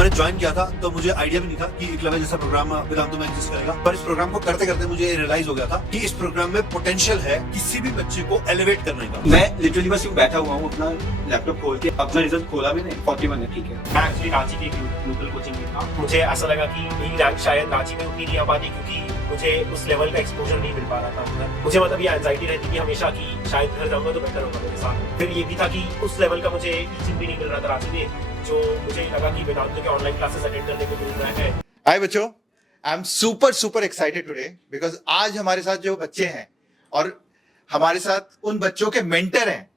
मैंने ज्वाइन किया था तो मुझे आइडिया भी नहीं था कि एकलव्य जैसा प्रोग्राम वेदांतु में एग्जिस्ट करेगा, पर इस प्रोग्राम को करते करते मुझे रियलाइज हो गया था कि इस प्रोग्राम में पोटेंशियल है किसी भी बच्चे को एलिवेट करने का। मैं लिटरली बस यूँ बैठा हुआ हूँ अपना लैपटॉप खोल के, अपना रिजल्ट खोला भी नहीं, 41 है, ठीक है। मैं एक्चुअली रांची की लोकल कोचिंग में था। मुझे ऐसा लगा कि मेरी रैंक शायद रांची में उतनी नहीं आ पाती क्योंकि मुझे उस लेवल का एक्सपोजर नहीं मिल पा रहा था। मुझे मतलब ये एंजाइटी रहती थी हमेशा कि शायद घर जाऊंगा तो बेटर होगा मेरे साथ। फिर ये भी था कि उस लेवल का मुझे टीचिंग भी नहीं मिल रहा था रांची में, जो मुझे लगा कि वेदांतु के ऑनलाइन क्लासेस अटेंड करने को मिल रहा है। हाय बच्चों, I am super excited today because आज हमारे साथ जो बच्चे हैं और हमारे साथ उन बच्चों के मेंटर हैं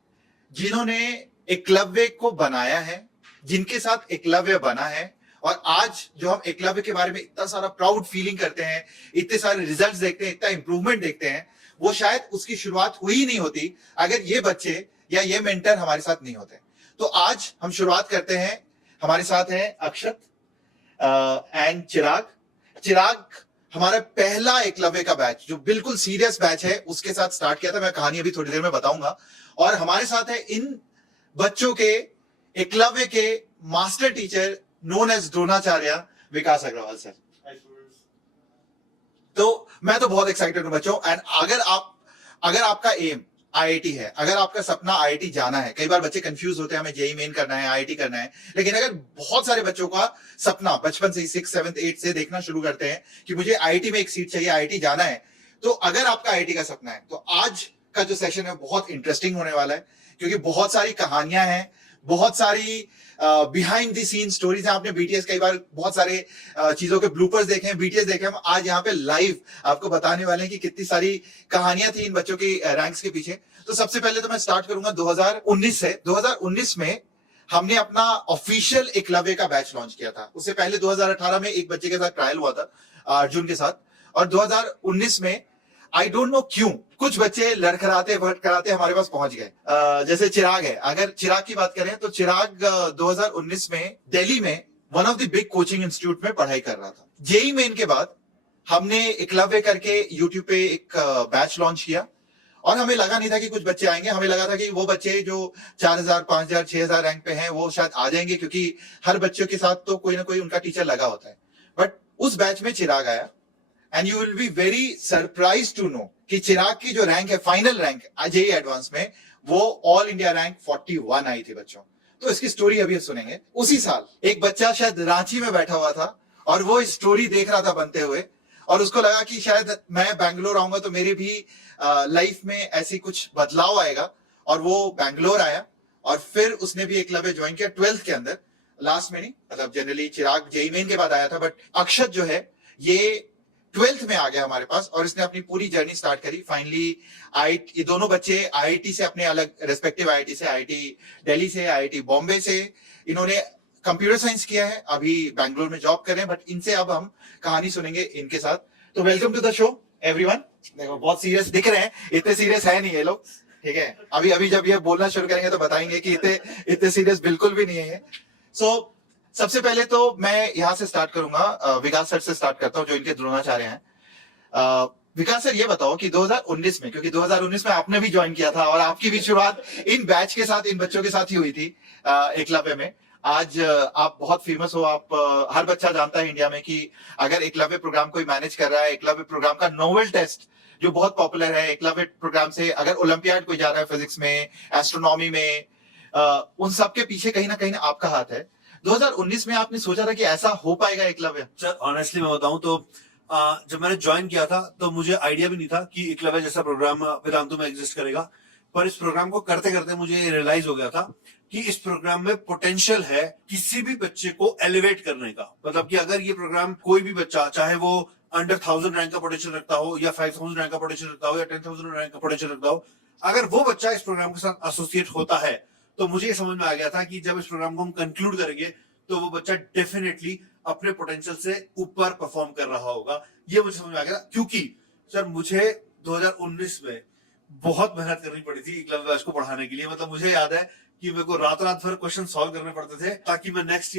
जिन्होंने एकलव्य को बनाया है, जिनके साथ एकलव्य बना है। और आज जो हम एकलव्य के बारे में इतना सारा प्राउड फीलिंग करते हैं, इतने सारे रिजल्ट्स देखते हैं, इतना इंप्रूवमेंट देखते हैं, वो शायद उसकी शुरुआत हुई ही नहीं होती अगर ये बच्चे या ये मेंटर हमारे साथ नहीं होते। तो आज हम शुरुआत करते हैं। हमारे साथ हैं अक्षत एंड चिराग हमारा पहला एकलव्य का बैच जो बिल्कुल सीरियस बैच है उसके साथ स्टार्ट किया था। मैं कहानी अभी थोड़ी देर में बताऊंगा। और हमारे साथ है इन बच्चों के एकलव्य के master teacher known as Dronacharya Vikas Agarwal sir. तो मैं तो बहुत एक्साइटेड हूं बच्चों। एंड अगर आपका एम आईआईटी है, अगर आपका सपना आईआईटी जाना है, कई बार बच्चे कंफ्यूज होते हैं हमें जेईई मेन करना है, आईआईटी करना है, लेकिन अगर बहुत सारे बच्चों का सपना बचपन से ही 6, 7, 8 से देखना शुरू करते हैं कि मुझे आईआईटी में एक सीट चाहिए, आईआईटी जाना है, तो अगर आपका आईआईटी का सपना है तो आज का जो सेशन है बहुत इंटरेस्टिंग होने वाला है क्योंकि बहुत सारी कहानियां हैं, बहुत सारी बिहाइंड द सीन स्टोरीज हैं। आपने बीटीएस कई बार बहुत सारे चीजों के ब्लूपर्स देखे हैं, बीटीएस देखे। हम आज यहाँ पे लाइव आपको बताने वाले हैं कि कितनी सारी कहानियां थी इन बच्चों की रैंक्स के पीछे। तो सबसे पहले तो मैं स्टार्ट करूंगा 2019 से। 2019 में हमने अपना ऑफिशियल एकलव्य का बैच लॉन्च किया था। उससे पहले 2018 में एक बच्चे के साथ ट्रायल हुआ था, अर्जुन के साथ। और 2019 में आई डोंट नो क्यों कुछ बच्चे लड़खड़ाते भटकराते हमारे पास पहुंच गए। जैसे चिराग है, अगर चिराग की बात करें तो चिराग 2019 में दिल्ली में one of the big coaching institute में पढ़ाई कर रहा था। जेईई मेन के बाद हमने एकलव्य करके यूट्यूब पे एक बैच लॉन्च किया और हमें लगा नहीं था कि कुछ बच्चे आएंगे। हमें लगा था कि वो बच्चे जो 4000, 5000, 6000 रैंक पे हैं वो शायद आ जाएंगे क्योंकि हर बच्चों के साथ तो कोई ना कोई उनका टीचर लगा होता है। बट उस बैच में चिराग आया and you will be very surprise to know कि चिराग की जो रैंक है, फाइनल रैंक जेईई एडवांस में, वो ऑल इंडिया रैंक 41 आई थी बच्चों। तो इसकी स्टोरी अभी सुनेंगे। उसी साल एक बच्चा शायद रांची में बैठा हुआ था और वो स्टोरी देख रहा था बनते हुए और उसको लगा कि शायद मैं बैंगलोर आऊंगा तो मेरी भी लाइफ में ऐसी कुछ बदलाव आएगा। और वो बैंगलोर आया और फिर उसने भी एकलव्य ज्वाइन किया 12th के अंदर, लास्ट में नहीं। मतलब जनरली चिराग जेईई मेन के बाद आया था, बट अक्षत जो है ये 12th में आ गया हमारे पास और इसने अपनी पूरी जर्नी स्टार्ट करी। फाइनली ये दोनों बच्चे आईआईटी से, अपने अलग रेस्पेक्टिव आईआईटी से, आईआईटी दिल्ली से, आईआईटी बॉम्बे से, इन्होंने कंप्यूटर साइंस किया है, अभी बैंगलोर में जॉब कर रहे हैं। बट इनसे अब हम कहानी सुनेंगे इनके साथ। तो welcome to the show everyone. देखो बहुत सीरियस दिख रहे हैं, इतने सीरियस है नहीं ये लोग, ठीक है। अभी जब ये बोलना शुरू करेंगे तो बताएंगे कि इतने सीरियस बिल्कुल भी नहीं है। सो सबसे पहले तो मैं यहाँ से स्टार्ट करूंगा, विकास सर से स्टार्ट करता हूँ जो इनके द्रोणाचार्य हैं। विकास सर ये बताओ कि 2019 में, क्योंकि 2019 में आपने भी ज्वाइन किया था और आपकी भी शुरुआत इन बैच के साथ, इन बच्चों के साथ ही हुई थी एकलव्य में। आज आप बहुत फेमस हो, आप हर बच्चा जानता है इंडिया में कि अगर एकलव्य प्रोग्राम कोई मैनेज कर रहा है, एकलव्य प्रोग्राम का नोवेल टेस्ट जो बहुत पॉपुलर है, एकलव्य प्रोग्राम से अगर ओलंपियाड कोई जा रहा है फिजिक्स में, एस्ट्रोनॉमी में, उन सब के पीछे कहीं ना आपका हाथ है। 2019 में आपने सोचा था कि ऐसा हो पाएगा एकलव्य? सर ऑनेस्टली मैं बताऊं तो जब मैंने ज्वाइन किया था तो मुझे आइडिया भी नहीं था कि एकलव्य जैसा प्रोग्राम वेदांतु में एग्जिस्ट करेगा, पर इस प्रोग्राम को करते करते मुझे रियलाइज हो गया था कि इस प्रोग्राम में पोटेंशियल है किसी भी बच्चे को एलिवेट करने का। मतलब कि अगर ये प्रोग्राम कोई भी बच्चा, चाहे वो अंडर 1000 रैंक का पोटेंशियल रखता हो या 5000 रैंक का पोटेंशियल रखता हो या 10,000 रैंक का पोटेंशियल रखता हो, अगर वो बच्चा इस प्रोग्राम के साथ एसोसिएट होता है तो मुझे ये समझ में आ गया था कि जब इस प्रोग्राम को हम कंक्लूड करेंगे तो वो बच्चा डेफिनेटली अपने पोटेंशियल से ऊपर परफॉर्म कर रहा होगा। ये मुझे समझ में आ गया, क्योंकि सर मुझे 2019 में बहुत मेहनत करनी पड़ी थी एकलव्य बैच को पढ़ाने के लिए। मतलब मुझे याद है कि मेरे को रात भर क्वेश्चन सॉल्व करने पड़ते थे ताकि मैं नेक्स्ट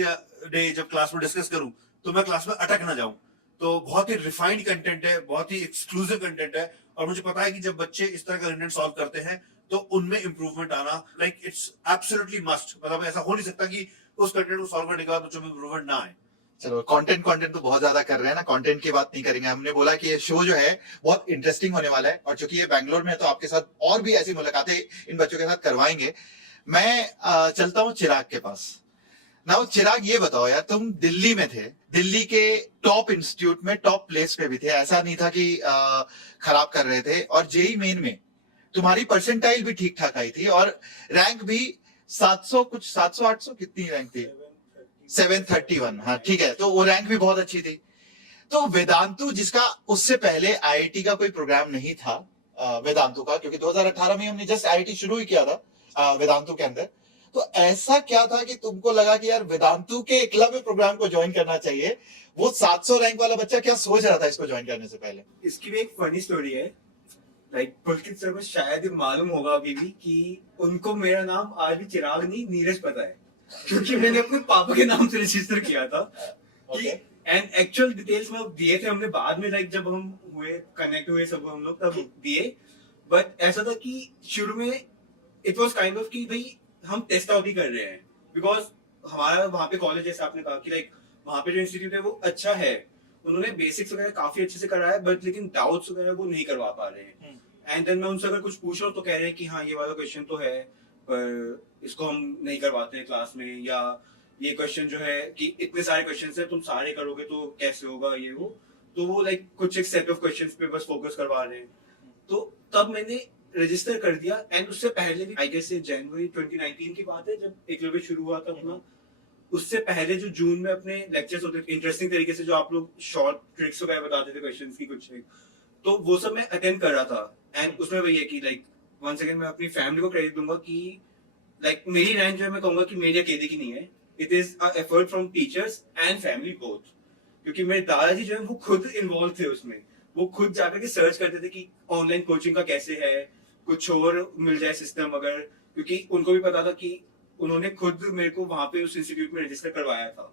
डे जब क्लास में डिस्कस करूं तो मैं क्लास में अटक ना जाऊं। तो बहुत ही रिफाइंड कंटेंट है, बहुत ही एक्सक्लूसिव कंटेंट है और मुझे पता है कि जब बच्चे इस तरह का कंटेंट सॉल्व करते हैं तो उनमें इंप्रूवमेंट आना लाइक इट्स एब्सोल्युटली मस्ट। मतलब ऐसा हो नहीं सकता कि उस कंटेंट को सॉल्व करने के बाद बच्चों में इम्प्रूवमेंट ना आए। चलो कंटेंट तो बहुत ज्यादा कर रहे हैं ना, कंटेंट की बात नहीं करेंगे। हमने बोला कि ये शो जो है बहुत इंटरेस्टिंग होने वाला है, और चूंकि ये बैंगलोर में है तो आपके साथ और भी ऐसी मुलाकातें इन बच्चों के साथ करवाएंगे। मैं चलता हूँ चिराग के पास ना। चिराग, ये बताओ यार, तुम दिल्ली में थे, दिल्ली के टॉप इंस्टीट्यूट में टॉप प्लेस पे भी थे, ऐसा नहीं था कि खराब कर रहे थे, और जेई मेन में तुम्हारी परसेंटाइल भी ठीक ठाक आई थी, और रैंक भी 700 कुछ 700 800 कितनी रैंक थी? 731। हाँ ठीक है, तो वो रैंक भी बहुत अच्छी थी। तो वेदांतु, जिसका उससे पहले आईआईटी का कोई प्रोग्राम नहीं था, वेदांतु का, क्योंकि 2018 में हमने जस्ट आईआईटी शुरू ही किया था वेदांतु के अंदर, तो ऐसा क्या था कि तुमको लगा कि यार वेदांतु के एकलव्य प्रोग्राम को ज्वाइन करना चाहिए? वो 700 रैंक वाला बच्चा क्या सोच रहा था इसको ज्वाइन करने से पहले? इसकी भी एक फनी स्टोरी है। लाइक पुलकित सर को शायद मालूम होगा अभी भी कि उनको मेरा नाम आज भी चिराग नहीं नीरज पता है, क्योंकि मैंने अपने पापा के नाम से रजिस्टर किया था। कि एंड एक्चुअल डिटेल्स में दिए थे हमने बाद में, लाइक जब हम कनेक्ट हुए सब हम लोग तब दिए। बट ऐसा था कि शुरू में इट वाज काइंड ऑफ कि भाई हम टेस्ट आउट ही कर रहे हैं, बिकॉज हमारा वहाँ पे कॉलेज, जैसे आपने कहा कि लाइक वहाँ पे जो इंस्टीट्यूट है वो अच्छा है, उन्होंने बेसिक्स वगैरह काफी अच्छे से कराया, बट लेकिन डाउट्स वगैरह वो नहीं करवा पा रहे हैं। एंड देन मैं उनसे अगर कुछ पूछ रहा हूँ तो कह रहे हैं कि हाँ ये वाला क्वेश्चन तो है पर इसको हम नहीं करवाते हैं क्लास में, या ये क्वेश्चन जो है कि इतने सारे क्वेश्चन है तुम सारे करोगे तो कैसे होगा ये वो। तो वो लाइक कुछ एक सेट ऑफ क्वेश्चन पे बस फोकस करवा रहे हैं। तो तब मैंने रजिस्टर कर दिया। एंड उससे पहले भी आई गेस जनवरी 2019 की बात है जब एकलव्य शुरू हुआ था अपना, उससे पहले जो जून में अपने लेक्चर्स होते थे इंटरेस्टिंग तरीके से, जो आप लोग शॉर्ट ट्रिक्स वगैरह बताते थे क्वेश्चंस की कुछ, तो वो सब मैं अटेंड कर रहा था। एंड उसमें वही है कि लाइक वंस अगेन मैं अपनी फैमिली को क्रेडिट दूंगा कि लाइक मेरी रैंक जो है मैं कहूंगा कि मेरी अकेले की नहीं है, it is a effort from teachers and family both. क्योंकि मेरे दादाजी जो है वो खुद इन्वॉल्व थे उसमें, वो खुद जाकर के सर्च करते थे कि ऑनलाइन कोचिंग का कैसे है, कुछ और मिल जाए सिस्टम अगर, क्योंकि उनको भी पता था कि उन्होंने खुद मेरे को वहां पे उस इंस्टीट्यूट में रजिस्टर करवाया था।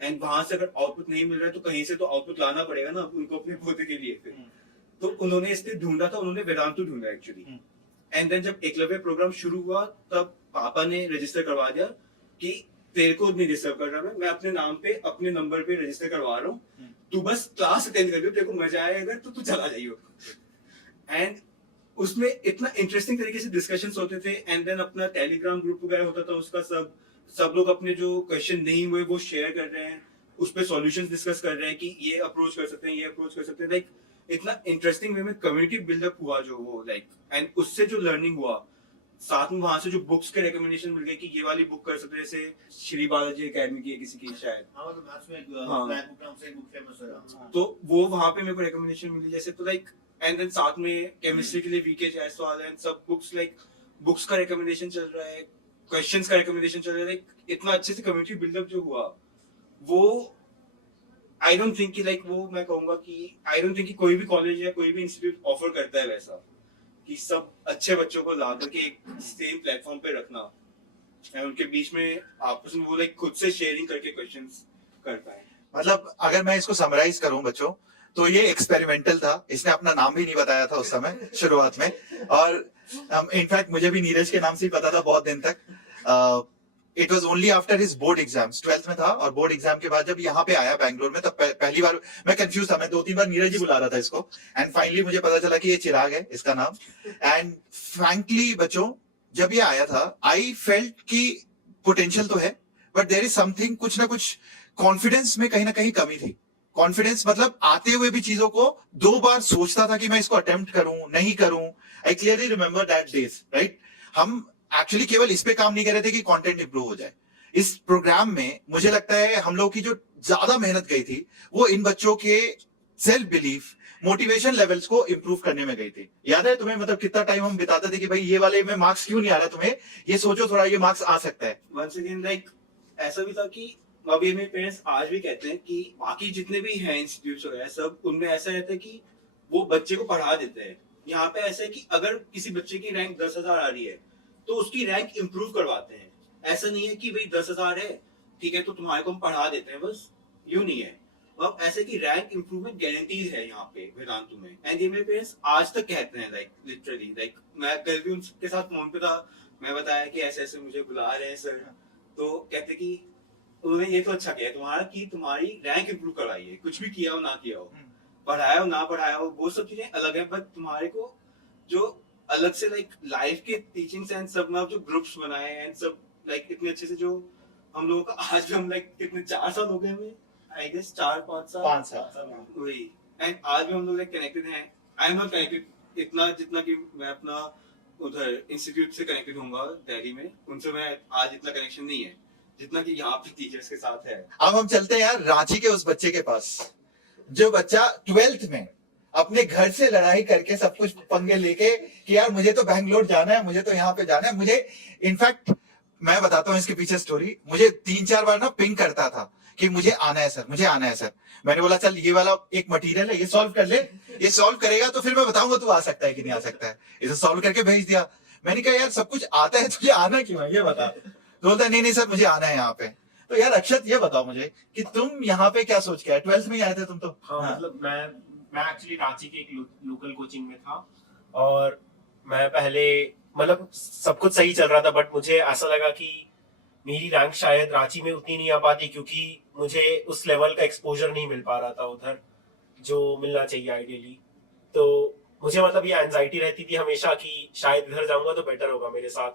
एंड वहां से अगर आउटपुट नहीं मिल रहा है तो कहीं से तो आउटपुट लाना पड़ेगा ना उनको अपने पोते के लिए। फिर तो उन्होंने इसलिए ढूंढा था, उन्होंने वेदांतु ढूंढा एक्चुअली। एंड देन जब एकलव्य प्रोग्राम शुरू हुआ तब पापा ने रजिस्टर करवा दिया कि तेरे को नहीं डिस्टर्ब कर रहा मैं अपने नाम पे अपने नंबर पे रजिस्टर करवा रहा हूँ, तू बस क्लास अटेंड कर लियो, तेरे को मजा आए अगर तो तू चला जाइयो। एंड उसमें इतना इंटरेस्टिंग तरीके से डिस्कशंस होते थे। एंड देन अपना टेलीग्राम ग्रुप वगैरह होता था, उसका सब लोग अपने जो क्वेश्चन नहीं हुए वो शेयर कर रहे हैं, उस पर सॉल्यूशंस डिस्कस कर रहे हैं कि ये अप्रोच कर सकते हैं, ये अप्रोच कर सकते हैं। लाइक इतना इंटरेस्टिंग वे में कम्युनिटी बिल्डअप हुआ जो वो लाइक, एंड उससे जो लर्निंग हुआ, साथ में वहां से जो बुक्स के रिकमेंडेशन मिल गए कि ये वाली बुक कर सकते हैं, जैसे श्री बालाजी एकेडमी की है किसी की शायद, तो वो वहां पे मेरे को रिकमेंडेशन मिली जैसे। तो लाइक एंड देन साथ में केमिस्ट्री के लिए वीके जायसवाल एंड सब बुक्स, लाइक बुक्स का रिकमेंडेशन चल रहा है, क्वेश्चंस का रिकमेंडेशन चल रहा है। लाइक इतना अच्छे से कम्युनिटी बिल्डअप जो हुआ वो आई डोंट थिंक कि लाइक वो मैं कहूंगा कि आई डोंट थिंक कि कोई भी कॉलेज या कोई भी इंस्टीट्यूट ऑफर करता है वैसा, कि सब अच्छे बच्चों को ला करके एक सेम प्लेटफॉर्म पे रखना है, उनके बीच में आपस में वो लाइक खुद से शेयरिंग करके क्वेश्चंस कर पाए। मतलब अगर मैं इसको समराइज करूं बच्चों, तो ये एक्सपेरिमेंटल था, इसने अपना नाम भी नहीं बताया था उस समय शुरुआत में, और इनफैक्ट मुझे भी नीरज के नाम से ही पता था बहुत दिन तक। It was only after his board exams, 12th में था, और बोर्ड एग्जाम के बाद जब यहाँ पे आया बैंगलोर में, तब पहली बार मैं कंफ्यूज था, मैं 2-3 बार नीरज ही बुला रहा था इसको, एंड फाइनली मुझे पता चला कि ये चिराग है इसका नाम। एंड फ्रैंकली बच्चों, जब ये आया था आई फेल्ट कि पोटेंशियल तो है, बट देयर इज समथिंग, कुछ ना कुछ कॉन्फिडेंस में कहीं ना कहीं कमी थी। कॉन्फिडेंस मतलब आते हुए भी चीजों को 2 बार सोचता था कि मैं इसको अटेम्प्ट करूं नहीं करूं। I clearly remember that days, right. हम एक्चुअली केवल इस पे काम नहीं कर रहे थे कि कंटेंट इंप्रूव हो जाए। इस प्रोग्राम में मुझे लगता है हम लोग की जो ज्यादा मेहनत गई थी वो इन बच्चों के सेल्फ बिलीफ, मोटिवेशन लेवल्स को इंप्रूव करने में गई थी। याद है तुम्हें, मतलब कितना टाइम हम बिताते थे कि भाई ये वाले में मार्क्स क्यों नहीं आ रहा तुम्हें, ये सोचो थोड़ा, ये मार्क्स आ सकता है। वंस अगेन लाइक ऐसा भी था कि अभी मेरे पेरेंट्स आज भी कहते हैं कि बाकी जितने भी हैं इंस्टीट्यूट्स वगैरह सब, उनमें ऐसा रहता है कि वो बच्चे को पढ़ा देते हैं। यहाँ पे ऐसा है कि अगर किसी बच्चे की रैंक 10,000 आ रही है तो उसकी रैंक इंप्रूव करवाते हैं। ऐसा नहीं है कि भाई 10,000 है ठीक है तो तुम्हारे को हम पढ़ा देते हैं बस, यूं नहीं है। अब ऐसे की रैंक इंप्रूवमेंट गारंटीज है यहाँ पे वेदांतु में। एंड ये मेरे पेरेंट्स आज तक कहते हैं, लाइक लिटरली, लाइक मैं कल भी उनके साथ फोन पे था, मैं बताया कि ऐसे ऐसे मुझे बुला रहे हैं सर, तो कहते कि उन्होंने ये तो अच्छा किया तुम्हारा कि तुम्हारी रैंक इंप्रूव करवाई है, कुछ भी किया हो ना किया हो, पढ़ाया हो ना पढ़ाया हो, वो सब चीजें अलग है, बट तुम्हारे को जो अलग से लाइक लाइफ के टीचिंग्स एंड सब में जो ग्रुप्स बनाए एंड सब लाइक इतने अच्छे से जो हम लोगों का आज भी हम लाइक कितने 4 साल हो गए हमें, आई गेस 4-5 साल 5 साल वही, एंड आज भी हम लोग लाइक कनेक्टेड हैं। आई एम नॉट कनेक्टेड इतना जितना कि मैं अपना उधर इंस्टीट्यूट से कनेक्टेड होऊंगा दिल्ली में, उनसे मैं आज इतना कनेक्शन नहीं है जितना कि यहाँ पे टीचर्स के साथ है। अब हम चलते हैं यार रांची के उस बच्चे के पास, जो बच्चा 12th में अपने घर से लड़ाई करके सब कुछ पंगे लेके कि यार मुझे तो बैंगलोर जाना है, मुझे तो यहाँ पे जाना है, मुझे इनफैक्ट मैं बताता हूँ इसके पीछे स्टोरी, मुझे 3-4 बार ना पिंग करता था कि मुझे आना है सर, मुझे आना है सर। मैंने बोला चल ये वाला एक मटेरियल है, ये सॉल्व कर ले, ये सॉल्व करेगा तो फिर मैं बताऊंगा तू आ सकता है कि नहीं आ सकता है। इसे सॉल्व करके भेज दिया। मैंने कहा यार सब कुछ आता है, तुझे आना क्यों है ये बता। तो बोलता नहीं नहीं सर मुझे आना है यहाँ पे। तो यार अक्षत ये बताओ मुझे कि तुम यहाँ पे क्या सोच के आए, 12th में ही आए थे तुम तो? हाँ, मतलब मैं एक्चुअली रांची के एक लोकल कोचिंग में था, और मैं पहले मतलब सब कुछ सही चल रहा था, बट मुझे ऐसा लगा कि मेरी रैंक शायद रांची में उतनी नहीं आ पाती, क्योंकि मुझे उस लेवल का एक्सपोजर नहीं मिल पा रहा था उधर जो मिलना चाहिए आइडियली। तो मुझे मतलब ये एंजाइटी रहती थी हमेशा कि शायद इधर जाऊंगा तो बेटर होगा मेरे साथ।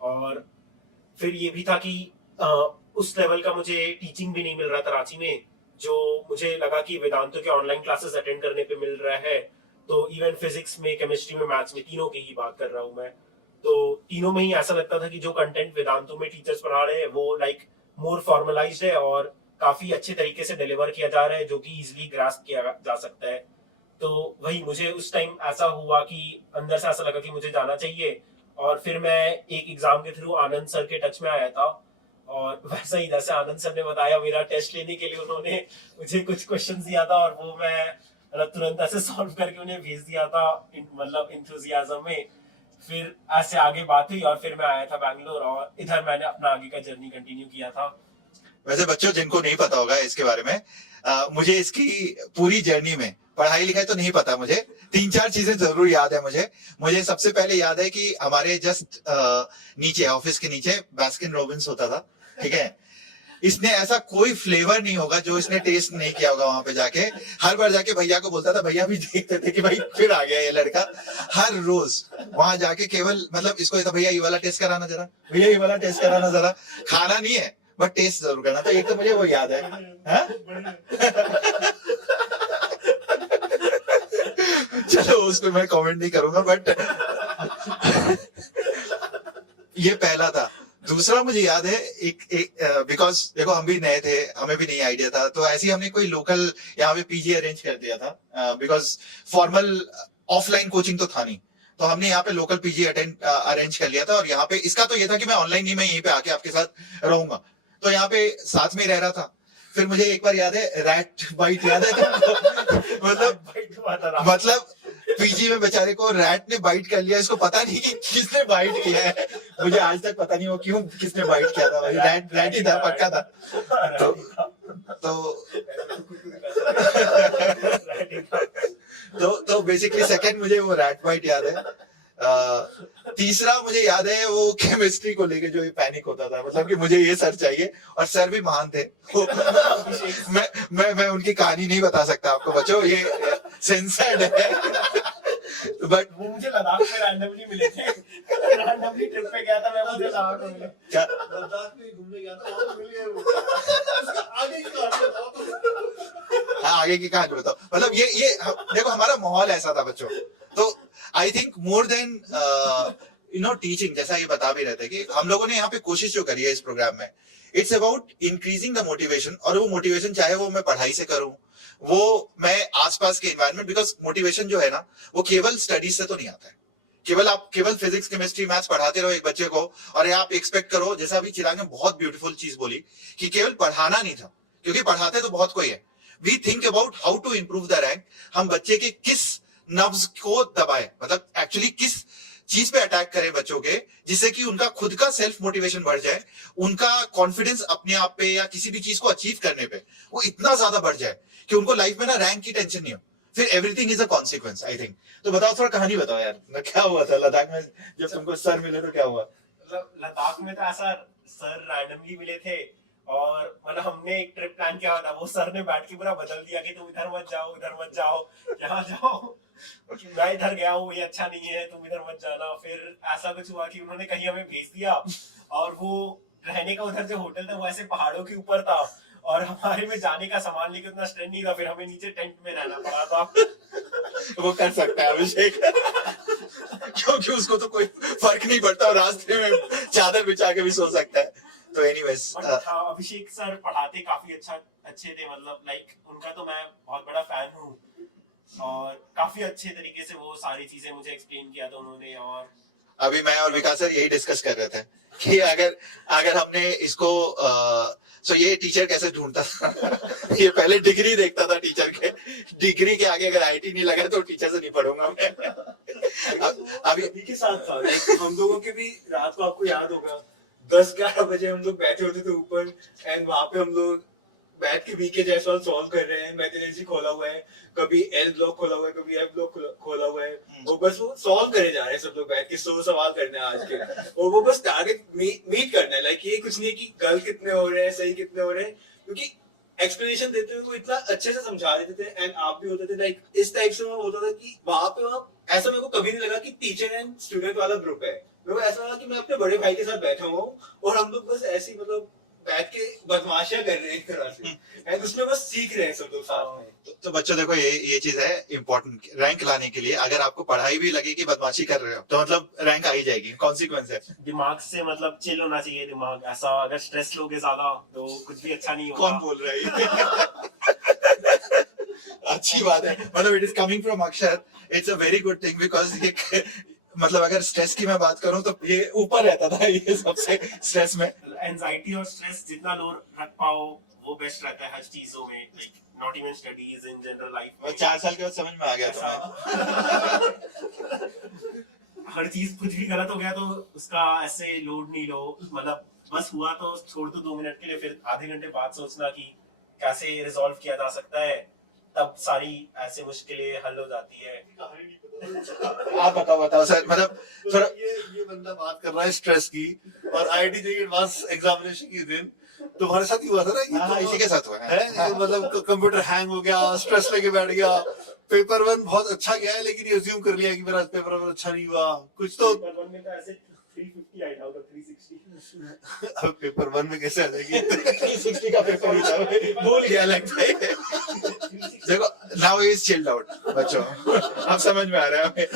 और फिर ये भी था कि उस लेवल का मुझे टीचिंग भी नहीं मिल रहा था रांची में, जो मुझे लगा कि वेदांतों के ऑनलाइन क्लासेस अटेंड करने पे मिल रहा है। तो इवन फिजिक्स में, केमिस्ट्री में, मैथ्स में, तीनों की ही बात कर रहा हूँ मैं, तो तीनों में ही ऐसा लगता था कि जो कंटेंट वेदांतों में टीचर्स पढ़ा रहे हैं वो लाइक मोर फॉर्मलाइज्ड है और काफी अच्छे तरीके से डिलीवर किया जा रहा है, जो कि इजिली ग्रास्प किया जा सकता है। तो वही मुझे उस टाइम ऐसा हुआ कि अंदर से ऐसा लगा कि मुझे जाना चाहिए। और फिर मैं एक एग्जाम के थ्रू आनंद सर के टच में आया था, और वैसा ही जैसे आनंद सर ने बताया, मेरा टेस्ट लेने के लिए उन्होंने मुझे कुछ क्वेश्चन दिया था, और वो मैं मतलब तुरंत ऐसे सॉल्व करके उन्हें भेज दिया था, मतलब इंथुजियाज्म में। फिर ऐसे आगे बात हुई और फिर मैं आया था बैंगलोर, और इधर मैंने अपना आगे का जर्नी कंटिन्यू किया था। वैसे बच्चों जिनको नहीं पता होगा इसके बारे में, मुझे इसकी पूरी जर्नी में पढ़ाई लिखाई तो नहीं पता, मुझे 3-4 चीजें जरूर याद है। मुझे सबसे पहले याद है कि हमारे जस्ट नीचे, ऑफिस के नीचे बास्किन रॉबिन्स होता था, ठीक है। इसने ऐसा कोई फ्लेवर नहीं होगा जो इसने टेस्ट नहीं किया होगा वहां पे जाके। हर बार जाके भैया को बोलता था, भैया भी देखते थे कि भाई फिर आ गया ये लड़का। हर रोज वहां जाके केवल मतलब इसको था, भैया ये वाला टेस्ट कराना जरा, भैया ये वाला टेस्ट कराना जरा। खाना नहीं है बट टेस्ट जरूर करना। तो एक तो मुझे वो याद है, चलो उसको मैं कमेंट नहीं करूंगा, बट ये पहला था। दूसरा मुझे याद है एक बिकॉज देखो हम भी नए थे, हमें भी नहीं आइडिया था, तो ऐसे ही हमने कोई लोकल यहाँ पे पीजी अरेंज कर दिया था, बिकॉज फॉर्मल ऑफलाइन कोचिंग तो था नहीं, तो हमने यहाँ पे लोकल पीजी अरेंज कर लिया था। और यहाँ पे इसका तो ये था कि मैं ऑनलाइन नहीं, मैं यहीं पे आके आपके साथ रहूंगा, तो यहाँ पे साथ में रह रहा था। फिर मुझे एक बार याद है रैट बाइट याद है तुमको? मतलब पीजी में बेचारे को रैट ने बाइट कर लिया, इसको पता नहीं कि किसने बाइट किया है, मुझे आज तक पता नहीं वो क्यों किसने बाइट किया था, भाई रैट ही था, पक्का था। तो बेसिकली सेकंड मुझे वो रैट बाइट याद है। तीसरा मुझे याद है वो केमिस्ट्री को लेके जो ये पैनिक होता था, मतलब कि मुझे ये सर चाहिए, और सर भी महान थे। मैं उनकी कहानी नहीं बता सकता आपको बच्चों, ये सेंसर्ड है। बट वो मुझे लद्दाख में रैंडमली मिले थे, रैंडमली ट्रिप पे गया था मैं, मुझे लद्दाख में मिले। क्या लद्दाख में घूमने गया था, वहां मिल गए वो। आगे की कहानी बताओ। हाँ आगे की कहानी बताओ। मतलब ये देखो हमारा माहौल ऐसा था बच्चों। तो I think more than teaching, जैसा ये बता भी रहे थे कि हम लोगों ने यहाँ पे कोशिश जो करी है इस प्रोग्राम में, it's about increasing the motivation. और वो मोटिवेशन चाहे वो मैं पढ़ाई से करूं, वो मैं आसपास के एनवायरनमेंट, बिकॉज मोटिवेशन जो है ना वो केवल स्टडीज से तो नहीं आता है। केवल फिजिक्स, केमिस्ट्री, मैथ्स पढ़ाते रहो एक बच्चे को, और आप एक्सपेक्ट करो, जैसा अभी चिराग ने बहुत ब्यूटीफुल चीज बोली कि केवल पढ़ाना नहीं था, क्योंकि पढ़ाते तो बहुत कोई है। We think about how to improve the rank. हम बच्चे के किस नब्ज को दबाए, मतलब एक्चुअली किस चीज पे अटैक करें बच्चों के, जिससे कि उनका खुद का सेल्फ मोटिवेशन बढ़ जाए, उनका कॉन्फिडेंस अपने आप पे या किसी भी चीज को अचीव करने पे वो इतना ज्यादा बढ़ जाए कि उनको लाइफ में ना रैंक की टेंशन नहीं हो, फिर everything is a consequence. I think. तो बताओ, थोड़ा कहानी बताओ यार, क्या हुआ था लद्दाख में जब तुमको सर मिले तो क्या हुआ? मतलब लद्दाख में तो ऐसा सर रैंडमली मिले थे, और मतलब हमने एक ट्रिप प्लान किया हुआ था, वो सर ने बैठ के पूरा बदल दिया कि तुम इधर मत जाओ, यहाँ जाओ, मैं इधर गया हूँ, ये अच्छा नहीं है, तुम इधर मत जाना। फिर ऐसा कुछ हुआ कि उन्होंने कहीं हमें भेज दिया, और वो रहने का उधर जो होटल था वो ऐसे पहाड़ों के ऊपर था, और हमारे में जाने का सामान लेके उतना स्ट्रेंथ नहीं था, फिर हमें नीचे टेंट में रहना पड़ा था। वो कर सकता है अभिषेक क्योंकि उसको तो कोई फर्क नहीं पड़ता और रास्ते में चादर बिछा के भी सो सकता है। तो एनीवेज अभिषेक सर पढ़ाते काफी अच्छे थे, मतलब लाइक उनका तो मैं बहुत बड़ा फैन हूँ, और काफी अच्छे तरीके से वो सारी चीजें मुझे एक्सप्लेन किया था उन्होंने। और अभी मैं और विकास सर यही डिस्कस कर रहे थे कि अगर हमने इसको सो ये टीचर कैसे ढूंढता था ये पहले डिग्री देखता था टीचर के, डिग्री के आगे अगर आईटी नहीं लगा तो टीचर से नहीं पढ़ूंगा मैं। अभी के साथ था, like, हम लोगों के भी रात को आपको याद होगा 10-11 बजे हम लोग बैठे होते थे ऊपर, एंड वहां पे हम लोग बैठ के बीके जायसवाल सॉल्व कर रहे हैं, मैथमेटिक्स खोला हुआ है, कभी एल ब्लॉक खोला हुआ है, कभी एफ ब्लॉक खोला हुआ है, और बस वो सॉल्व करे जा रहे हैं सब लोग बैठ के, 100 सवाल करने हैं आज के, और वो बस टारगेट मीट करना है। लाइक ये कुछ नहीं है कि गलत कितने हो रहे हैं, सही कितने हो रहे हैं, क्योंकि एक्सप्लेनेशन देते हुए वो इतना अच्छे से समझा देते थे, एंड आप भी होते थे लाइक इस टाइप से होता था कि वहां पे ऐसा मेरे को कभी नहीं लगा कि टीचर एंड स्टूडेंट वाला ग्रुप है। मेरे को ऐसा लगा कि मैं अपने बड़े भाई के साथ बैठा हुआ हूँ, और हम लोग बस ऐसे ही मतलब बैठ के बदमाशियां कर रहे हैं एक तरह से, एंड उसमें बस सीख रहे हैं सब लोग साथ में। तो बच्चों देखो ये चीज है इम्पोर्टेंट, रैंक लाने के लिए अगर आपको पढ़ाई भी लगे कि बदमाशी कर रहे हो तो मतलब रैंक आ ही जाएगी, कॉन्सिक्वेंस है। दिमाग से मतलब चिल होना चाहिए दिमाग, ऐसा अगर स्ट्रेस लोगे ज्यादा तो कुछ भी अच्छा नहीं होगा। कौन बोल रहा है अच्छी बात है, मतलब इट इज कमिंग फ्रॉम अक्षर, it's a very good thing, because ये मतलब अगर स्ट्रेस की मैं बात करूं तो ये ऊपर रहता था ये सबसे स्ट्रेस में। एंजाइटी और स्ट्रेस जितना लो रख पाओ वो बेस्ट रहता है हर चीजों में, like not even studies, in general life. और 4 साल के बाद समझ में आ गया था हर चीज कुछ भी गलत हो गया तो उसका ऐसे लोड नहीं लो, मतलब बस हुआ तो छोड़ दो 2 मिनट के लिए, फिर आधे घंटे बाद सोचना कि कैसे रिजॉल्व किया जा सकता है, तब सारी ऐसे मुश्किलें हल हो जाती है। आप बताओ सर, मतलब थोड़ा ये बंदा बात कर रहा है स्ट्रेस की, और आईआईटी जेईई एडवांस एग्जामिनेशन के दिन तुम्हारे साथ ही हुआ था ना ये? हाँ, इसी के साथ हुआ है। ये मतलब कंप्यूटर हैंग हो गया, स्ट्रेस लेके बैठ गया, पेपर 1 बहुत अच्छा गया है लेकिन ये अज्यूम कर लिया कि मेरा पेपर 1 अच्छा नहीं हुआ, कुछ तो पेपर 1 में तो ऐसे 350 आई था, 360। अब पेपर 1 में कैसे आ जाएगी 360 का पेपर था, भूल गया लगता है। देखो नाउ इज चिल्ड आउट बच्चों, अब समझ में आ रहा है हमें।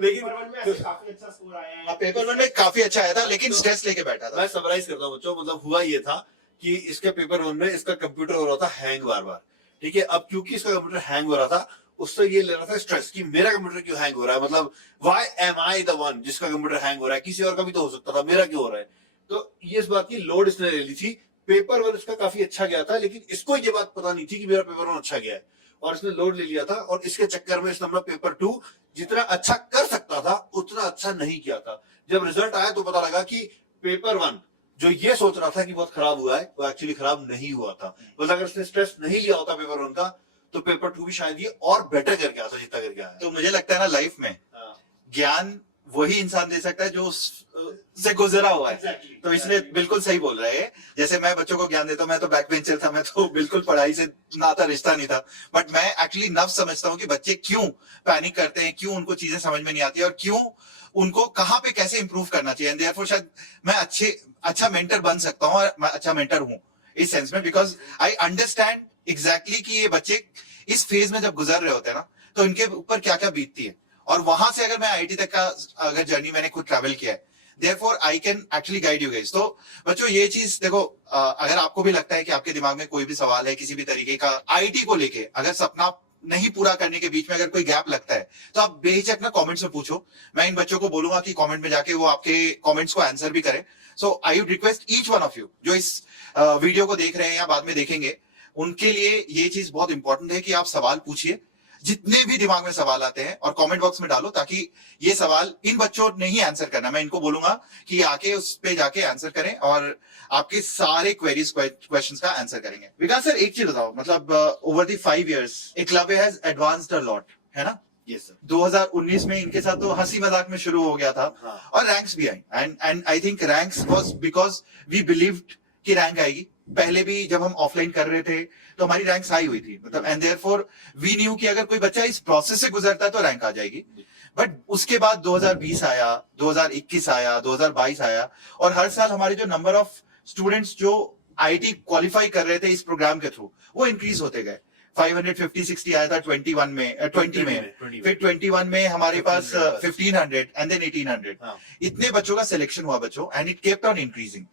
लेकिन पेपर 1 में ऐसे काफी अच्छा स्कोर आया है। पेपर 1 में काफी अच्छा आया था लेकिन स्ट्रेस लेके बैठा था। मैं समराइज करता हूँ बच्चों, मतलब हुआ ये था कि इसके पेपर 1 में इसका कंप्यूटर हो रहा था हैंग बार बार, ठीक है। अब क्योंकि इसका कंप्यूटर हैंग हो रहा था, उससे ये ले रहा था स्ट्रेस कि मेरा कंप्यूटर क्यों हैंग हो रहा है, मतलब why am I the one जिसका कंप्यूटर हैंग हो रहा है, किसी और का भी तो हो सकता था, मेरा क्यों हो रहा है। तो ये इस बात की लोड इसने ले ली थी। पेपर 1 इसका काफी अच्छा गया था लेकिन इसको ये बात पता नहीं थी कि मेरा पेपर 1 अच्छा गया है, और इसने लोड ले लिया था, और इसके चक्कर में इसने अपना पेपर 2 जितना अच्छा कर सकता था उतना अच्छा नहीं किया था। जब रिजल्ट आया तो पता लगा कि पेपर 1 जो ये सोच रहा था कि बहुत खराब हुआ है वो एक्चुअली खराब नहीं हुआ था। मतलब अगर इसने स्ट्रेस नहीं लिया होता पेपर 1 का तो पेपर 2 भी शायद ये और बेटर करके आता जितना करके आया। तो मुझे लगता है ना लाइफ में ज्ञान वही इंसान दे सकता है जो से गुजरा हुआ है। Exactly. तो इसलिए बिल्कुल सही बोल रहे हैं। जैसे मैं बच्चों को ज्ञान देता हूँ, मैं तो बैक बेंचर था, मैं तो बिल्कुल पढ़ाई से नाता रिश्ता नहीं था, बट मैं एक्चुअली नव समझता हूँ कि बच्चे क्यों पैनिक करते हैं, क्यों उनको चीजें समझ में नहीं आती और क्यों उनको कहाँ पे कैसे इंप्रूव करना चाहिए। देयरफॉर शायद मैं अच्छा मेंटर बन सकता हूँ, और मैं अच्छा मेंटर हूँ इस सेंस में, बिकॉज आई अंडरस्टैंड एग्जैक्टली कि ये बच्चे इस फेज में जब गुजर रहे होते हैं ना तो इनके ऊपर क्या क्या बीतती है, और वहां से अगर मैं आईटी तक का अगर जर्नी मैंने खुद ट्रैवल किया है, therefore I can actually guide you guys. तो बच्चों ये चीज देखो, अगर आपको भी लगता है कि आपके दिमाग में कोई भी सवाल है किसी भी तरीके का आईटी को लेके, अगर सपना नहीं पूरा करने के बीच में अगर कोई गैप लगता है तो आप बेहिचक ना कमेंट्स में पूछो। मैं इन बच्चों को बोलूंगा कि कमेंट में जाके वो आपके कमेंट्स को आंसर भी करें। So I would request each one of you जो इस वीडियो को देख रहे हैं या बाद में देखेंगे, उनके लिए ये चीज बहुत इंपॉर्टेंट है कि आप सवाल पूछिए, जितने भी दिमाग में सवाल आते हैं, और कमेंट बॉक्स में डालो, ताकि ये सवाल इन बच्चों ने ही आंसर करना, मैं इनको बोलूंगा कि आके उस पे जाके आंसर करें और आपके सारे क्वेरीज क्वेश्चंस का आंसर करेंगे। विकास सर एक चीज बताओ, मतलब over the 5 years Eklavya has advanced a lot, है ना? Yes sir. 2019 में इनके साथ तो हंसी मजाक में शुरू हो गया था, हाँ। और रैंक्स भी आई, and I think ranks was because we believed कि रैंक आएगी। पहले भी जब हम ऑफलाइन कर रहे थे तो हमारी रैंक हाई हुई थी, मतलब एंड देयरफॉर वी न्यू कि अगर कोई बच्चा इस प्रोसेस से गुजरता है तो रैंक आ जाएगी। बट उसके बाद 2020 आया, 2021 आया, 2022 आया, और हर साल हमारे जो नंबर ऑफ स्टूडेंट्स जो आईआईटी क्वालिफाई कर रहे थे इस प्रोग्राम के थ्रू वो इंक्रीज होते गए। 550-60 आया था 20 में, फिर 21 में हमारे पास 1500 एंड देन 1800। हाँ। इतने बच्चों का सिलेक्शन हुआ बच्चों, and it kept on increasing.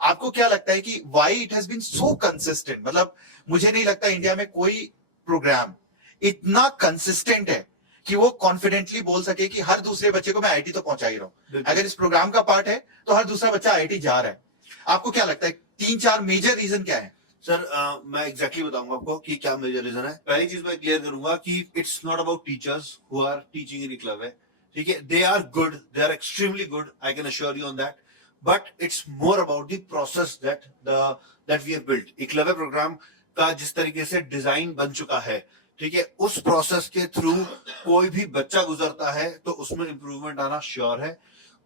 आपको क्या लगता है कि why it has been so consistent? मतलब मुझे नहीं लगता इंडिया में कोई प्रोग्राम इतना कंसिस्टेंट है कि वो कॉन्फिडेंटली बोल सके कि हर दूसरे बच्चे को मैं आईआईटी तो पहुंचा ही रहा हूं। अगर इस प्रोग्राम का पार्ट है तो हर दूसरा बच्चा आईआईटी जा रहा है। आपको क्या लगता है 3-4 मेजर रीजन क्या है? सर मैं एग्जैक्टली बताऊंगा आपको कि क्या मेजर रीजन है। पहली चीज मैं क्लियर करूंगा कि it's not about teachers who are teaching in Eklavya, ठीक है, they are good, they are extremely good, I can assure you on that, but it's more about the process that we have built. Eklavya program का जिस तरीके से design बन चुका है, ठीक है, उस प्रोसेस के थ्रू कोई भी बच्चा गुजरता है तो उसमें इंप्रूवमेंट आना श्योर है।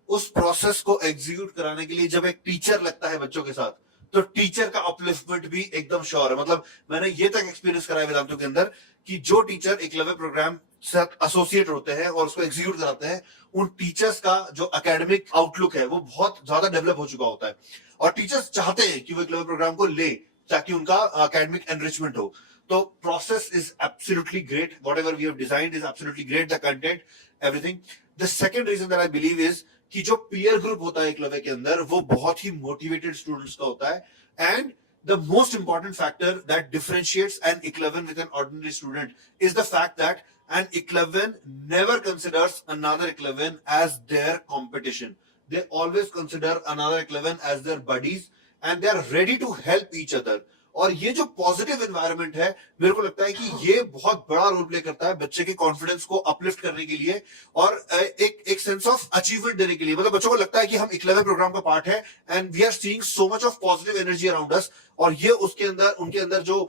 उस प्रोसेस को एग्जीक्यूट कराने के लिए जब एक टीचर लगता है बच्चों के साथ तो टीचर का अपलिफ्टमेंट भी एकदम श्योर है। मतलब मैंने ये तक एक्सपीरियंस कराया वेदांतु के अंदर कि जो टीचर एकलव्य प्रोग्राम से एसोसिएट होते हैं और उसको एग्जीक्यूट कराते हैं, उन टीचर्स का जो एकेडमिक आउटलुक है वो बहुत ज्यादा डेवलप हो चुका होता है, और टीचर्स चाहते हैं कि वो एकलव्य प्रोग्राम को ले ताकि उनका एकेडमिक एनरिचमेंट हो। तो process is absolutely great, whatever we have designed is absolutely great, the content, everything. The second reason that I believe is कि जो पीयर ग्रुप होता है एकलव्य के अंदर वो बहुत ही मोटिवेटेड स्टूडेंट्स का होता है, and the most important factor that differentiates an Eklavyan with an ordinary student is the fact that an Eklavyan never considers another Eklavyan as their competition. They always consider another Eklavyan as their buddies and they are ready to help each other. और ये जो positive environment है, मेरे को लगता है कि ये बहुत बड़ा रोल प्ले करता है बच्चे के कॉन्फिडेंस को अपलिफ्ट करने के लिए और एक सेंस ऑफ अचीवमेंट देने के लिए। मतलब बच्चों को लगता है कि हम एकलव्य प्रोग्राम का पार्ट है and we are seeing so much of positive energy around us, और ये उसके अंदर उनके अंदर जो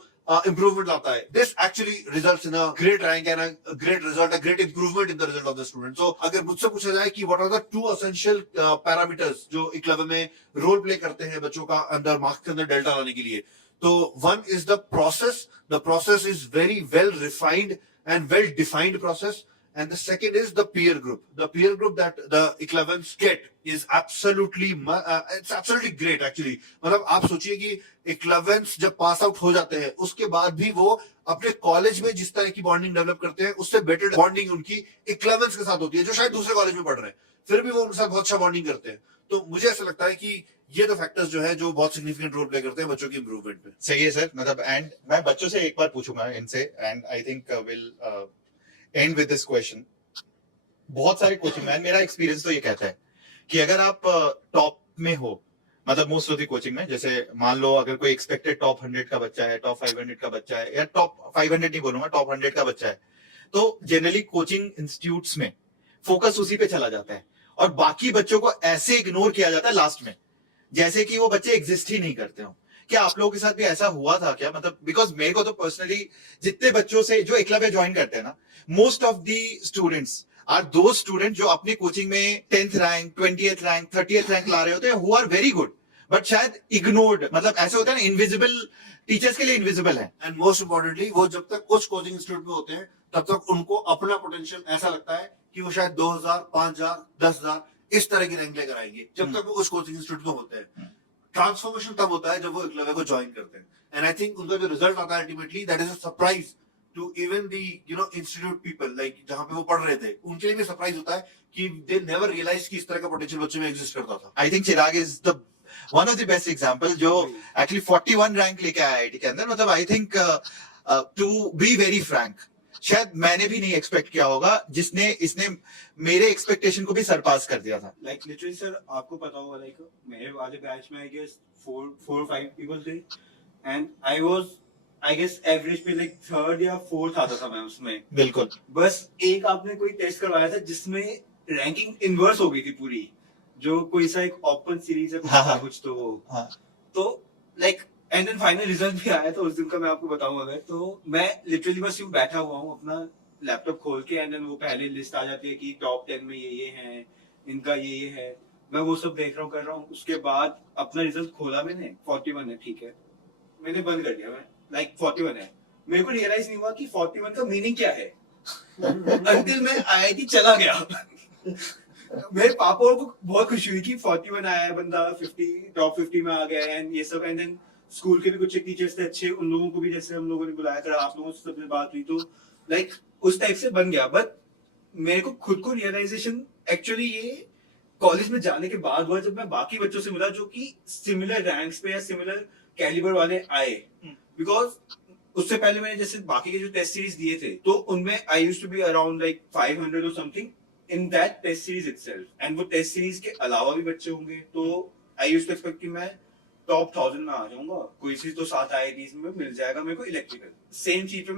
इंप्रूवमेंट लाता है, this actually results in a great rank and a great result, a great improvement in the result of the student. So अगर मुझसे पूछा जाए कि what are the 2 essential parameters जो एकलव्य में रोल प्ले करते हैं बच्चों का अंदर मार्क्स के अंदर डेल्टा लाने के लिए, तो one is the process. The process is very well refined and well defined process. And the second is the peer group. The peer group that the Eklavyans get is absolutely, it's absolutely great actually. मतलब आप सोचिए कि Eklavyans जब pass out हो जाते हैं उसके बाद भी वो अपने कॉलेज में जिस तरह की बॉन्डिंग डेवलप करते हैं उससे बेटर बॉन्डिंग उनकी Eklavyans के साथ होती है जो शायद दूसरे कॉलेज में पढ़ रहे हैं, फिर भी वो उनके साथ बहुत अच्छा बॉन्डिंग करते हैं। तो मुझे ऐसा लगता है कि ये तो फैक्टर्स जो है जो बहुत सिग्निफिकेंट रोल प्ले करते हैं बच्चों की इंप्रूवमेंट में। सही है सर, मतलब एंड मैं बच्चों से एक बार पूछूंगा इनसे, and I think will and with this question. बहुत सारे कोचिंग में मेरा एक्सपीरियंस तो ये कहता है कि अगर आप टॉप में हो, मतलब मोस्ट ऑफ द कोचिंग में, जैसे मान लो अगर कोई एक्सपेक्टेड टॉप 100 का बच्चा है, टॉप 500 का बच्चा है, या टॉप 500 नहीं बोलूंगा, टॉप 100 का बच्चा है, तो जनरली कोचिंग इंस्टीट्यूट्स में फोकस उसी पे चला जाता है और बाकी बच्चों को ऐसे इग्नोर किया जाता है लास्ट में, जैसे कि वो बच्चे एग्जिस्ट ही नहीं करते हो। क्या आप लोगों के साथ भी ऐसा हुआ था क्या? मतलब बिकॉज मेरे को तो पर्सनली जितने बच्चों से जो एकलव्य ज्वाइन करते हैं ना, most of the students are दो स्टूडेंट जो अपनी कोचिंग में 10th rank, 20th rank, 30th rank ला रहे होते हैं, who are very good but शायद इग्नोर्ड, मतलब ऐसे होता है ना, इनविजिबल, टीचर्स के लिए इनविजिबल है। एंड मोस्ट इंपॉर्टेंटली वो जब तक कुछ कोचिंग इंस्टीट्यूट में होते हैं तब तक उनको अपना पोटेंशियल ऐसा लगता है कि वो शायद 2000, 5000, 10000 इस तरह की रैंक लेकर आएंगे जब तक वो उस कोचिंग इंस्टीट्यूट में होते हैं। ट्रांसफॉर्मेशन तब होता है जब वो एकलव्य को ज्वाइन करते हैं, एंड आई थिंक उनका जो रिजल्ट आता है ultimately that is a surprise to even the institute people, like जहां पे वो पढ़ रहे थे उनके लिए भी सरप्राइज होता है कि दे नेवर रियलाइज कि इस तरह का पोटेंशियल बच्चे में एग्जिस्ट करता था। I think Chirag is the one of the best example जो एक्चुअली 41 रैंक लेके आया आईआईटी के अंदर। मतलब I think to be very frank, शायद मैंने भी नहीं एक्सपेक्ट किया होगा जिसने इसने मेरे एक्सपेक्टेशन को भी सरपास कर दिया था। लाइक लिटरली सर, आपको पता होगा, लाइक मेरे वाले बैच में आई गेस 4 or 5 पीपल थे एंड आई गेस एवरेज पे लाइक 3rd या 4th आता था मैं उसमें। बिल्कुल, बस एक आपने कोई टेस्ट करवाया था जिसमें रैंकिंग इनवर्स हो गई थी पूरी, जो कोई सा एक ओपन सीरीज है कुछ तो वो, तो like and then final result भी आया था उस दिन का, मैं आपको बताऊं अगर, तो मैं लिटरली बस यूं बैठा हुआ हूँ अपना लैपटॉप खोल के, एंड देन वो पहले लिस्ट आ जाती है कि टॉप 10 में ये हैं, इनका ये है। मैं वो सब देख रहा हूँ कर रहा हूँ। उसके बाद अपना रिजल्ट खोला मैंने, 41 है, ठीक है, मैंने बंद कर दिया। मैं लाइक 41 है, मेरे को रियलाइज नहीं हुआ कि 41 का मीनिंग क्या है अंतिल मैं IIT चला गया। मेरे पापा को बहुत खुशी हुई कि 41 आया है बंदा, 50 टॉप 50 में आ गया है एंड ये सब। एंड देन स्कूल के भी कुछ टीचर्स थे अच्छे, उन लोगों को भी जैसे हम लोगों ने बुलाया था, आप लोगों से सबसे बात हुई, तो लाइक उस टाइप से बन गया। बट मेरे को खुद को रियलाइजेशन एक्चुअली ये कॉलेज में जाने के बाद हुआ, जब मैं बाकी बच्चों से मिला जो कि सिमिलर रैंक्स पे या सिमिलर कैलिबर वाले आए। बिकॉज उससे पहले मैंने जैसे बाकी के जो टेस्ट सीरीज दिए थे, तो उनमें I used to be around like 500 और something in that test series itself. And वो टेस्ट सीरीज के अलावा भी बच्चे होंगे, तो आई यूज्ड टू एक्सपेक्ट कि मैं टॉप 1000 में आ जाऊंगा, कोई चीज तो 7 IITs में मिल जाएगा मेरे को इलेक्ट्रिकल। सेम चीज पे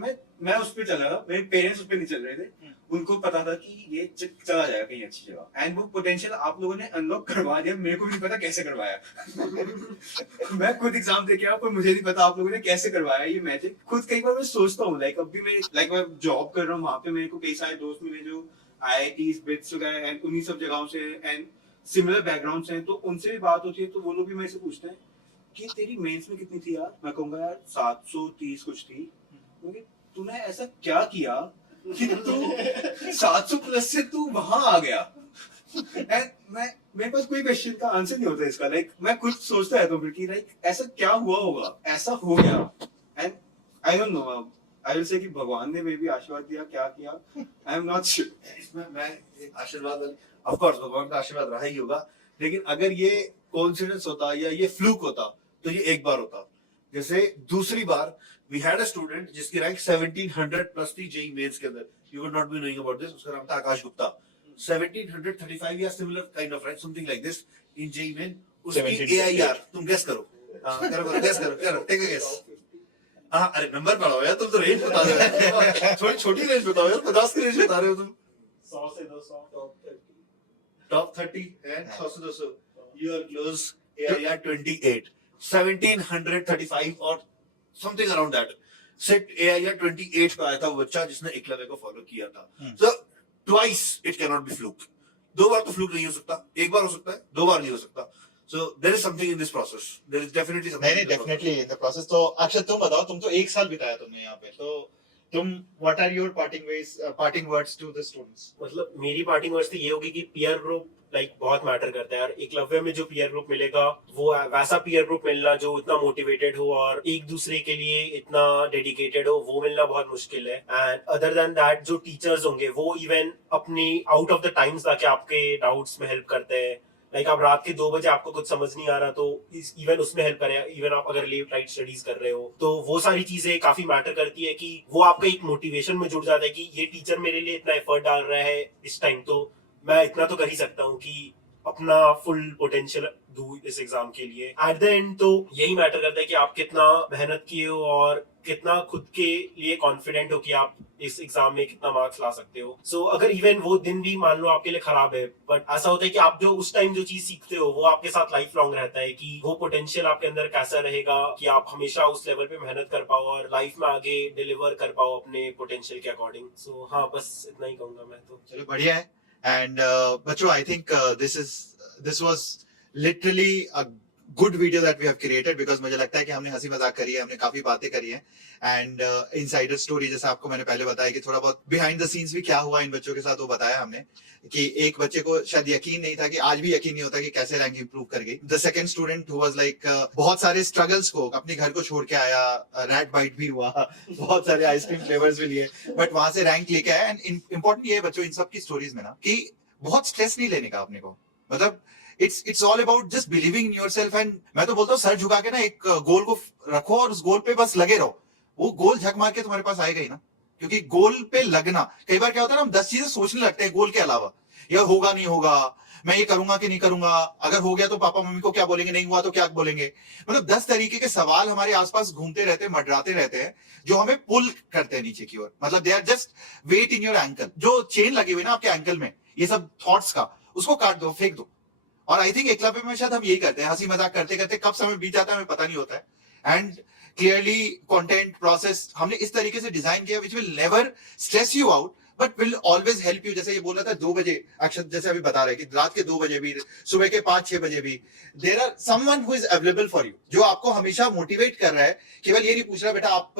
मैं उस पे चला था, मेरे पेरेंट्स उस पे नहीं चल रहे थे, उनको पता था कि ये चला जाएगा कहीं अच्छी जगह। एंड वो पोटेंशियल आप लोगों ने अनलॉक करवा दिया, मेरे को भी नहीं पता कैसे करवाया। मैं खुद एग्जाम दे के आया, पर मुझे नहीं पता आप लोगों ने कैसे करवाया ये मैजिक। खुद कई बार मैं सोचता हूँ, लाइक अभी मैं जॉब कर रहा हूँ, वहां पे मेरे को कई सारे दोस्त मिले जो IITs बिट्स वगैरह एंड उन्हीं सब जगहों से एंड सिमिलर बैकग्राउंड से हैं, तो उनसे भी बात होती है, तो वो लोग भी मेरे से पूछते हैं कि तेरी मेंस में कितनी थी यार। मैं कहूंगा यार 730 कुछ थी। तूने ऐसा क्या किया कि तू 700 प्लस से तू वहां आ गया। एंड मेरे पास कोई क्वेश्चन का आंसर नहीं होता इसका। लाइक मैं कुछ सोचता रहता हूँ कि लाइक ऐसा क्या हुआ होगा, ऐसा हो गया। And I don't know, I will say कि भगवान ने मे भी आशीर्वाद दिया, क्या किया, आई एम नॉट श्योर। इसमें मैं आशीर्वाद, ऑफ कोर्स भगवान का आशीर्वाद रहा ही होगा, लेकिन अगर ये कोइंसिडेंस होता या ये फ्लूक होता तो ये एक बार होता। जैसे दूसरी बार वी हैड अ स्टूडेंट जिसकी रैंक 1700 प्लस थी जेईई मेंस के अंदर, you would not be knowing about this, उसका नाम था आकाश गुप्ता। 1735 या similar kind of rank, something like this in JEE main. उसकी AIR तुम गेस करो, करो गेस करो, टेक अ गेस। हाँ अरे नंबर पढ़ाओ यार, तुम तो रेंज बता रहे हो, थोड़ी छोटी रेंज बताओ यार, 50 की रेंज बता रहे हो तुम। 100 से 200 टॉप 30 and 100 से 200, you are close, AIR 28, 1735 और something around that. Set AIR 28 पे आया था वो बच्चा जिसने एकलव्य को फॉलो किया था। So twice it cannot be fluke. 2 बार तो फ्लूक नहीं हो सकता, 1 बार हो सकता है, 2 बार नहीं हो सकता। So there is something in this process. There is definitely something. नहीं डेफिनेटली इन द प्रोसेस। तो अक्षत तुम बताओ, तुम तो 1 साल बिताया तुमने यहाँ पे, तो तुम what are your parting words to the students? मतलब मेरी पार्टिंग वर्ड्स तो ये होगी कि पीयर ग्रुप लाइक बहुत मैटर करता है यार। एकलव्य में जो पीयर ग्रुप मिलेगा वो वैसा पीयर ग्रुप मिलना जो इतना मोटिवेटेड हो और एक दूसरे के लिए इतना डेडिकेटेड हो, वो मिलना बहुत मुश्किल है। एंड अदर देन दैट जो टीचर्स होंगे वो इवन अपनी आउट ऑफ द टाइम्स ताकि आपके डाउट्स में हेल्प करते हैं। लाइक आप रात के 2 बजे आपको कुछ समझ नहीं आ रहा तो इवन उसमें हेल्प करे, इवन आप अगर लेट नाइट स्टडीज कर रहे हो तो वो सारी चीजें काफी मैटर करती है कि वो आपका एक मोटिवेशन में जुड़ जाता है कि ये टीचर मेरे लिए इतना एफर्ट डाल रहा है इस टाइम, तो मैं इतना तो कर ही सकता हूँ कि अपना फुल पोटेंशियल दूं इस एग्जाम के लिए। एट द एंड तो यही मैटर करता है कि आप कितना मेहनत किए हो और कितना खुद के लिए कॉन्फिडेंट हो कि आप इस एग्जाम में कितना मार्क्स ला सकते हो। सो अगर इवन वो दिन भी मान लो आपके लिए खराब है, बट ऐसा होता है कि आप जो उस टाइम जो चीज सीखते हो वो आपके साथ लाइफ लॉन्ग रहता है कि वो पोटेंशियल आपके अंदर कैसा रहेगा कि आप हमेशा उस लेवल पे मेहनत कर पाओ और लाइफ में आगे डिलीवर कर पाओ अपने पोटेंशियल के अकॉर्डिंग। सो हाँ, बस इतना ही कहूंगा मैं तो। चलो बढ़िया है। एंड बच्चों I think this was literally a good video that we have created, because मुझे लगता है कि हमने हंसी मजाक करी है, हमने काफी बातें करी है एंड इनसाइडर स्टोरी जैसे आपको मैंने पहले बताया कि थोड़ा बहुत बिहाइंड द सीन्स भी क्या हुआ इन बच्चों के साथ वो बताया हमने कि एक बच्चे को शायद यकीन नहीं था, कि आज भी यकीन नहीं होता कि कैसे रैंक इंप्रूव कर गई। The second student who was like बहुत सारे स्ट्रगल्स को अपने घर को छोड़ के आया, रैट बाइट भी हुआ, बहुत सारे आइसक्रीम फ्लेवर्स भी लिए, बट वहां से रैंक लेके आया। एंड इंपॉर्टेंट ये है बच्चों इन सब की स्टोरीज में ना कि बहुत स्ट्रेस नहीं लेने का अपने को, मतलब it's all about just believing in yourself. And मैं तो बोलता हूँ सर झुका के ना एक गोल को रखो और उस गोल पे बस लगे रहो, वो गोल झक मार के तुम्हारे पास आएगा ही ना। क्योंकि गोल पे लगना, कई बार क्या होता है ना, हम 10 चीजें सोचने लगते हैं गोल के अलावा, यह होगा नहीं होगा, मैं ये करूंगा कि नहीं करूंगा, अगर हो गया तो पापा मम्मी को क्या बोलेंगे, नहीं हुआ तो क्या बोलेंगे। मतलब 10 तरीके के सवाल हमारे आसपास घूमते रहते हैं, मंडराते रहते हैं, जो हमें पुल करते हैं नीचे की ओर। मतलब they are just weight in your ankle, जो चेन लगी हुई ना आपके एंकल में ये सब थॉट्स का, उसको काट दो, फेंक दो। और आई थिंक एकलव्य में शायद हम यही करते हैं, हंसी मजाक करते करते कब समय बीत जाता है हमें पता नहीं होता है। एंड क्लियरली कंटेंट प्रोसेस हमने इस तरीके से डिजाइन किया which will never stress you out, but will always help you. जैसे ये बोल रहा था 2 बजे, अक्षत जैसे अभी बता रहे कि रात के 2 बजे भी, सुबह के 5-6 बजे भी, there are someone who is available for you, जो आपको हमेशा मोटिवेट कर रहा है। केवल ये नहीं पूछ रहा बेटा आप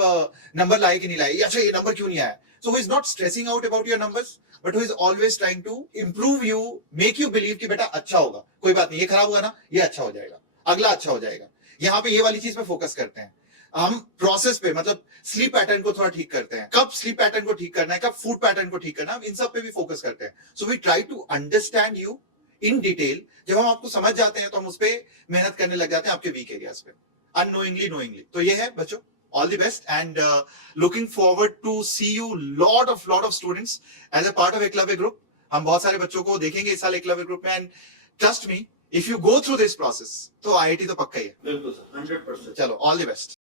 नंबर लाए कि नहीं लाए, अच्छा ये नंबर क्यों नहीं आया। So who is not stressing out about your numbers, but who is always trying to improve you, make you believe कि बेटा अच्छा होगा, कोई बात नहीं, ये खराब हुआ ना, ये अच्छा हो जाएगा, अगला अच्छा हो जाएगा। यहाँ पे ये वाली चीज पे फोकस करते हैं हम। प्रोसेस पे मतलब स्लीप पैटर्न को थोड़ा ठीक करते हैं, कब स्लीप पैटर्न को ठीक करना है, कब फूड पैटर्न को ठीक करना है, इन सब पे भी फोकस करते हैं। So we try to understand you in detail. जब हम आपको समझ जाते हैं तो हम उस पर मेहनत करने लग जाते हैं आपके वीक एरियाज पे, अननोइंगली नोइंगली। तो ये है बच्चों, all the best and looking forward to see you lot of students as a part of Eklavya group. हम बहुत सारे बच्चों को देखेंगे इस साल एकलव्य ग्रुप में, and trust me if you go through this process तो IIT तो पक्का ही है। बिल्कुल सर, 100%। चलो, all the best.